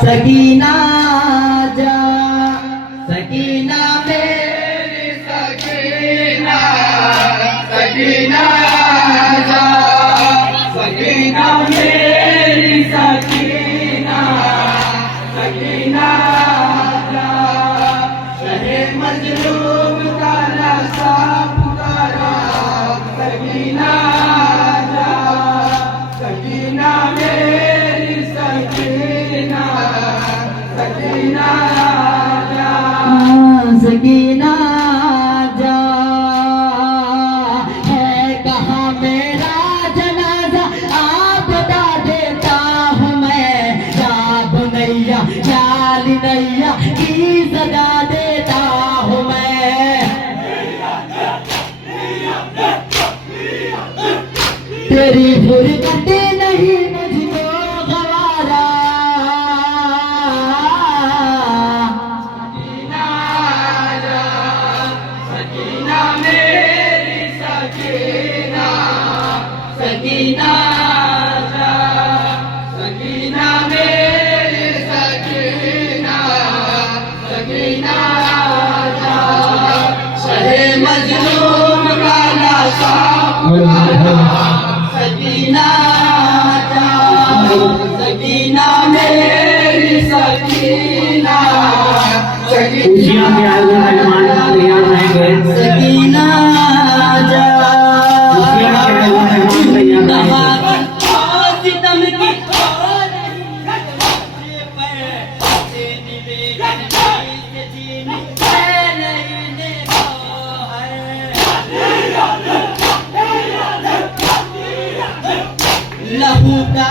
सकीना जा, सकीना मेरी सकीना, सकीना जा, सकीना मेरी सकीना, सकीना जा, शहे मजलूम का नशा पुकारा, सकीना जा, सकीना मेरी सकीना, सकीना जा, सकीना जा, है कहाँ मेरा जनाजा आप बता देता हूँ मैं, क्या बुनैया क्या लिनैया की सजा देता हूँ मैं, तेरी फुरकत नहीं मुझको गवारा, सकीना मेरी सकीना, सकीना जा, सकीना मेरी सकीना, सकीना जा, शहे मजलूम का नशा पुकारा, सकीना जा, सकीना मेरी सकीना, खुशियाँ के आगे मेहमान तैयार रहेंगे। सकीना जा, खुशियाँ के आगे मेहमान तैयार रहेंगे। सितम की लहू का